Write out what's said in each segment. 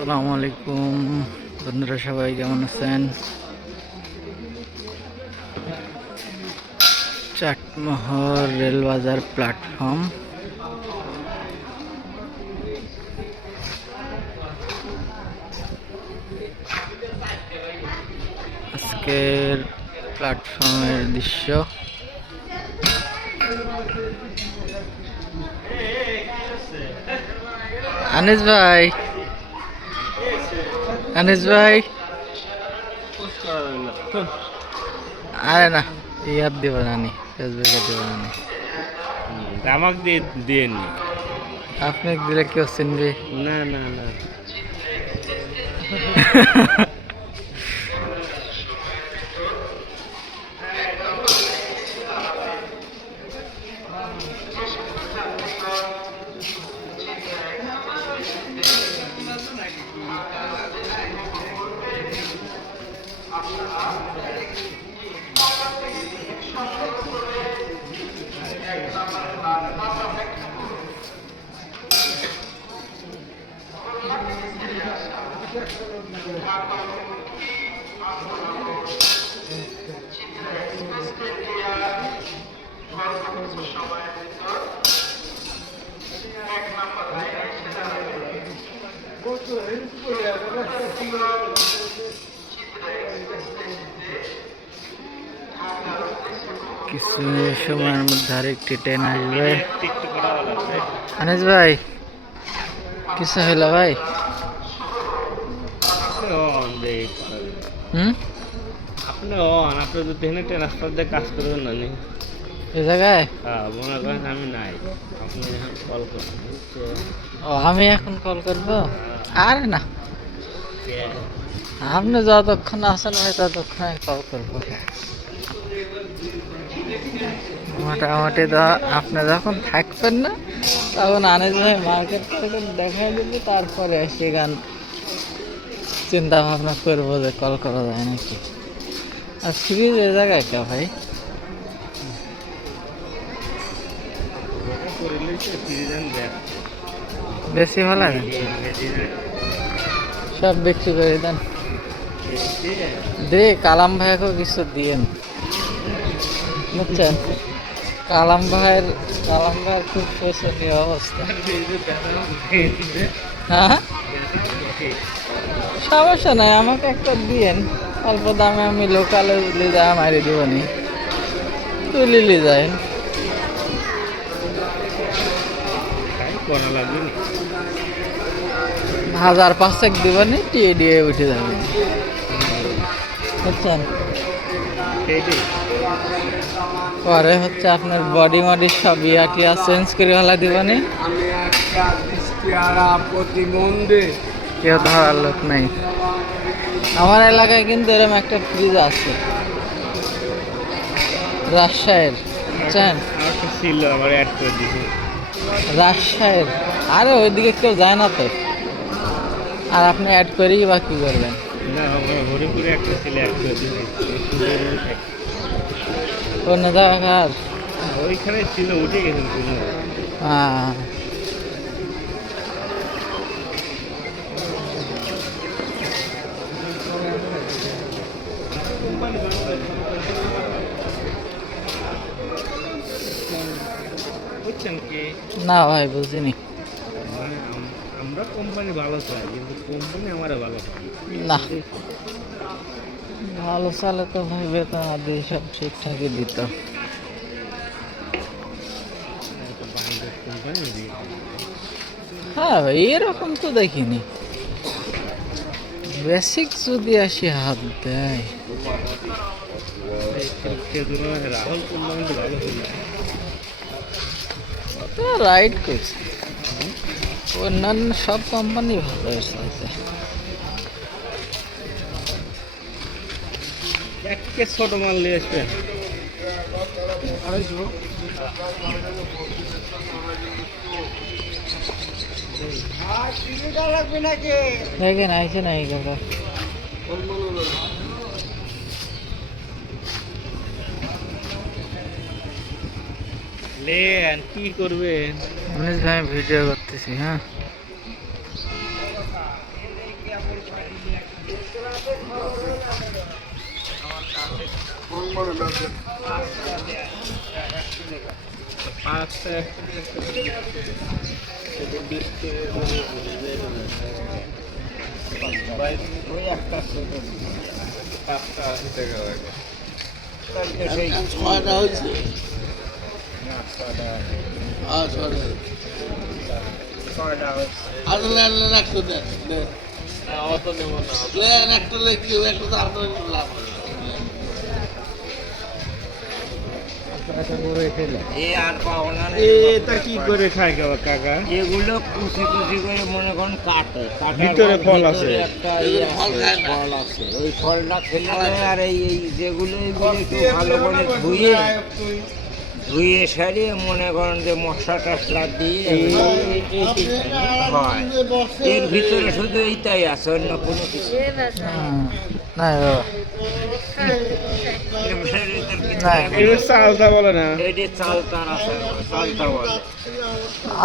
আসসালামু আলাইকুম বন্ধুরা, সবাই কেমন আছেন? চাটমোহর রেলবাজার প্ল্যাটফর্ম। আজকের প্ল্যাটফর্মের দৃশ্য। আনিস ভাই, আনিস ভাই, আরে না, ইয়ার দিব না, ফেসবুকে দিব না। আমাকে দিয়ে নি, আপনি দিলে কেউ চিনবে না না না। কিছু সময়ের মধ্যে আরেকটি ট্রেন আসবে। আনিস ভাই, কিছু হইলো ভাই? আপনি আপনি যদি এখানে ট্রান্সফার দিয়ে কাজ করবেন না এই জায়গায়? হ্যাঁ, মনে করেন আমি নাই, আপনি কল করেন। ও, আমি এখন কল করবো? আরে না, আপনি যতক্ষণ আসেন ভাই ততক্ষণ আমি কল করবো। মোটামুটি আপনি যখন থাকবেন না তখন আনিস ভাই মার্কেট টার্কেট দেখাই দিবে, তারপরে সেখান চিন্তা ভাবনা করবো যে কল করা যায় নাকি। আর ফ্রিজ এই জায়গায় কে ভাই? বেশি ভালো লাগে, সব বিক্রি করে দেন। দে কালাম ভাইকেও কিছু দিয়েন, বুঝছেন? কালাম ভাইয়ের খুব শোচনীয় অবস্থা। হ্যাঁ, সমস্যা নাই, আমাকে একটা দিয়েন অল্প দামে, আমি লোকালে লিজা মারি দিবনি, তুলি লিজাই হাজার 5 দিবনি, টিয়ে দিয়ে উঠে যাবে, বুঝছেন? পরে হচ্ছে আপনার বডি মডি সব ইয়াটিয়া চেঞ্জ করে হলা দিবনি। কেউ ধরার লোক নাই। আমার এলাকায় কিন্তু এরকম একটা ফ্রিজ আছে রাজশাহীর, বুঝছেন? রাজশাহীর, আরে ওইদিকে কেউ যায় না তো, আর আপনি অ্যাড করেই বা কি করবেন? কোন জায়গার? ওইখানে ছিল, উঠে গেছিল। হ্যাঁ, না ভাই বুঝিনি। আমরা কোম্পানি ভালো চাই, কিন্তু কোম্পানি আমার ভালো চাই না, ভালো চালে তো ভাই বেতন আদি সব ঠিকঠাকই দিত। হ্যাঁ ভাই, এরকম তো দেখিনি। বেসিক যদি আসি হাত দেয়, রাহুল কোম্পানি তো ভালো ছিল, রাইট করছে। অন্যান্য সব কোম্পানি ভালো এসেছে। একটা ছোট মাল নিয়ে আসবেন। দেখেন আইসে নাই কাকা, লেন কি করবেন? আমি ভিডিও করতেছি। হ্যাঁ, পাঁচটা ওই একটা পাঁচটা 80 টাকা লাগে। ছয়টা হয়েছে ছয়টা হচ্ছে একটা দেন অত নেব না। একটা লেগে একটা তো আপনার একটু লাভ হবে। এটা কি করে খায় কাকা? এগুলো কুচি কুচি করে মনে করেন কাটে কাটার ভিতরে পর ফল ভিতরে আছে। একটা এগুলো ইয়ে ফল আছে, খায় না। ফল আছে ওই ফলটা খেলে দেয়। আর এই এই যেগুলো এগুলো একটু ভালো করে ধুয়ে ধুয়ে সারিয়ে মনে করেন যে মশলা টশলা দিয়ে হয়। এর ভিতরে শুধু এইটাই আছে, অন্য কোনো কিছু নেই। না বাবা না। এটা চালটা বলে না। এটি চালতার আছে, চালতা বলে।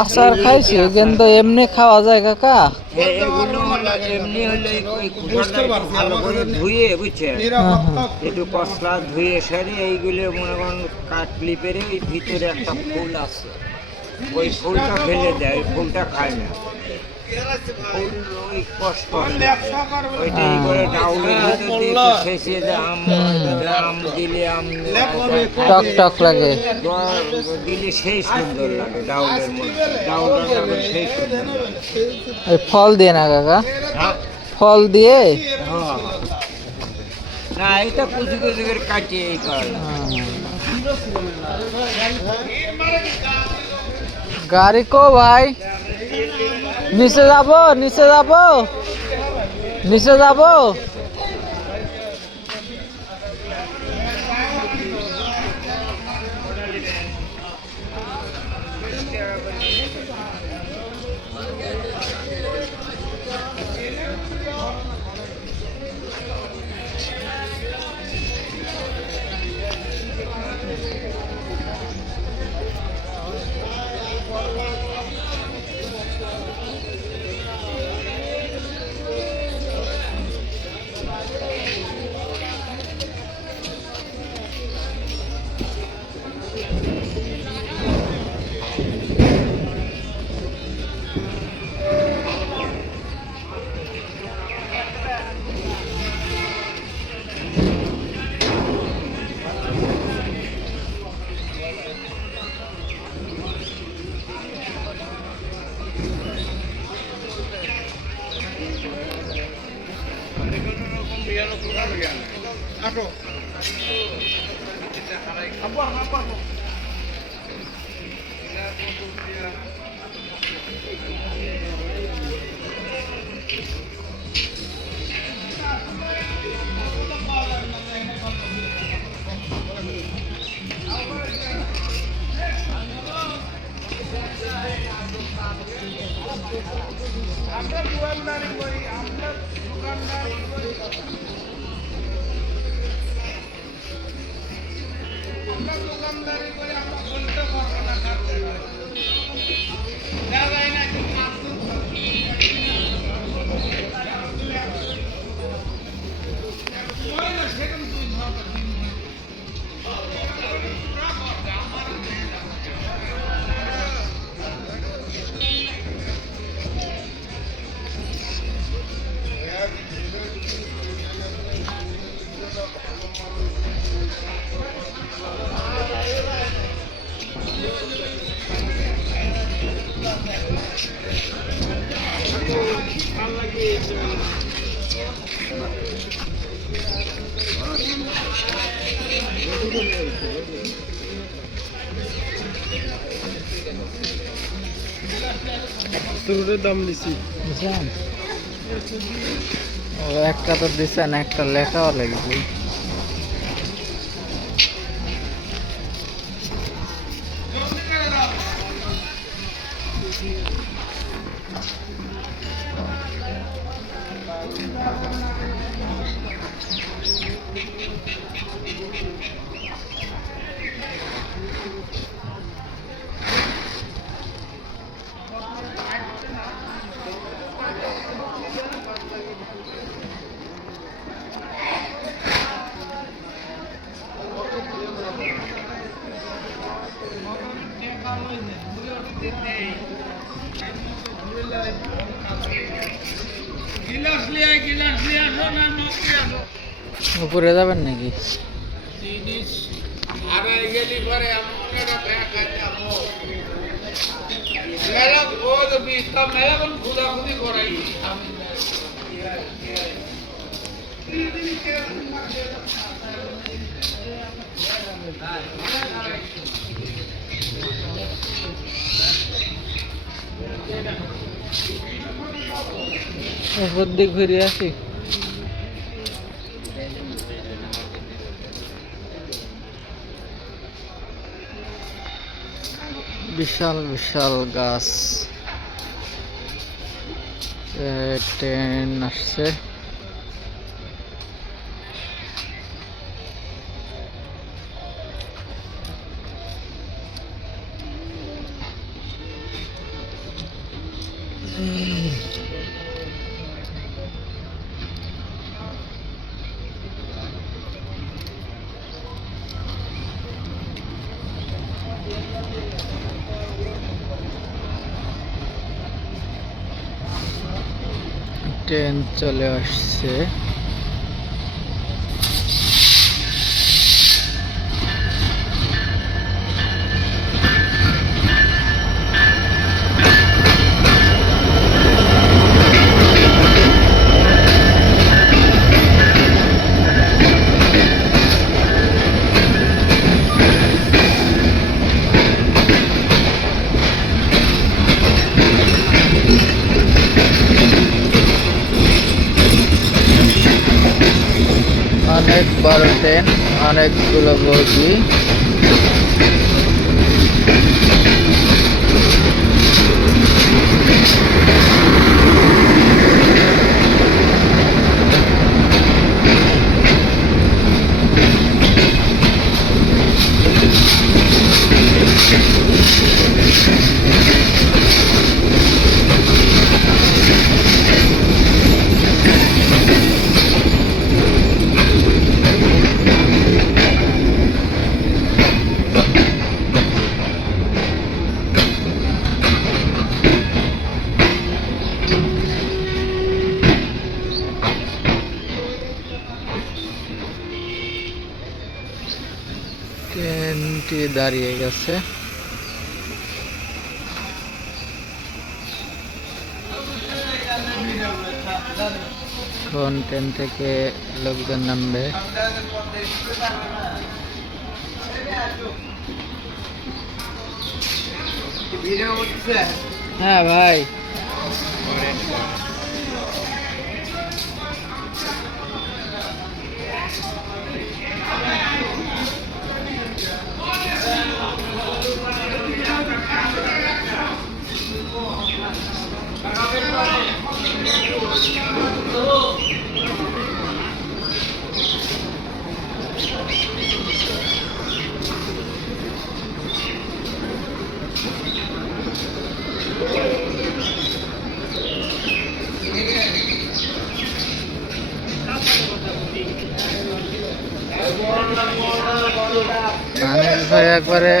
আচার খাইছি কিন্তু এমনি খাওয়া যায় কাকা? এগুলো হলো এমনি হলে ওই খোসাটা একটু ভালো করে ধুয়ে বুঝছেন, একটু কসলা ধুয়ে সারি এইগুলো মনে করেন কাটলি পেরে ওই ভিতরে একটা ফুল আছে, ওই ফুলটা ফেলে দেয়, ওই ফুলটা খায় না। ফুল ওই কষ্ট ওইটা এই করে ডাউলের ভিতর দিয়ে একটু ছেঁচিয়ে দেয়। আম দিলে আম টক টক লাগে। দিলে সেই সুন্দর লাগে ডাউলের মধ্যে, ডাউলটা তখন সেই সুন্দর লাগে। ওই ফল দিয়ে না কাকা? হ্যাঁ ফল দিয়ে? হ্যাঁ। না এটা কুচি কুচি করে কাটিয়ে এই করে। গাড়ি কো ভাই? নিচে যাব, নিচে যাব, নিচে যাব। ফ্রুটের দাম দিছি। বুঝছেন? ও একটা তো দিছেন, একটা লেখাও লাগবে। উপরে যাবেন নাকি? উপর দিক ঘুরে আসি। বিশাল বিশাল গাছ, ট্রেন আসছে। ট্রেন চলে আসছে। অনেক বড় ট্রেন, অনেকগুলো বগি। ট্রেনটি দাঁড়িয়ে গেছে। এখন ট্রেন থেকে লোকজন নামবে। হ্যাঁ ভাই, আনিস ভাই একবারে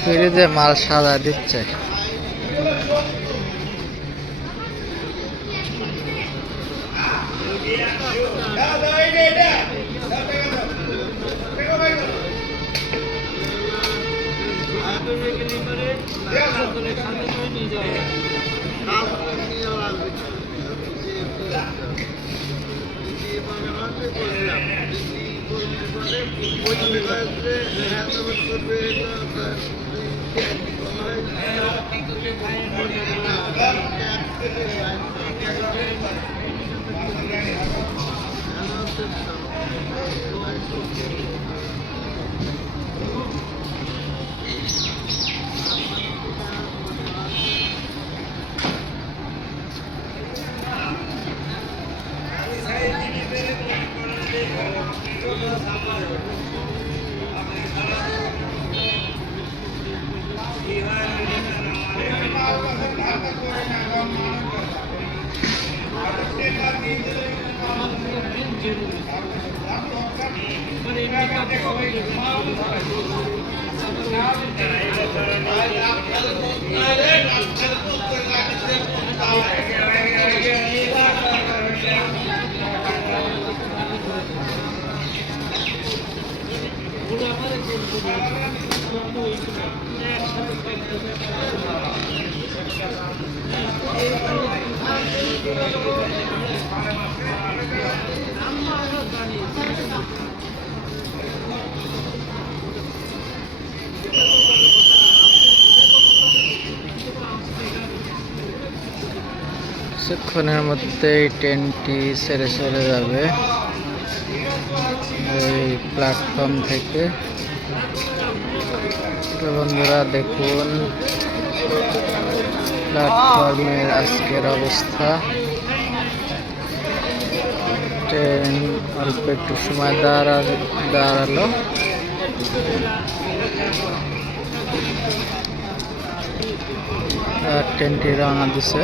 ফ্রিজে মাল সাজা দিচ্ছে। Thank you. কিছুক্ষণের মধ্যেই ট্রেনটি ছেড়ে চলে যাবে এই প্ল্যাটফর্ম থেকে। তো বন্ধুরা দেখুন প্ল্যাটফর্মের আজকের অবস্থা। ট্রেন অল্প একটু সময় দাঁড়ালো। আর ট্রেনটি রওনা দিছে।